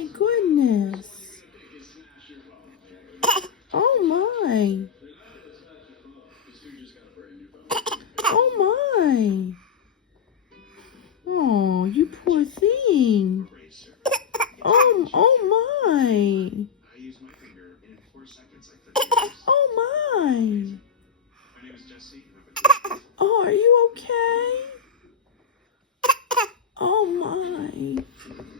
my goodness. Oh my. Oh my. Oh, you poor thing. Oh my. Oh my. Oh, are you okay? Oh my.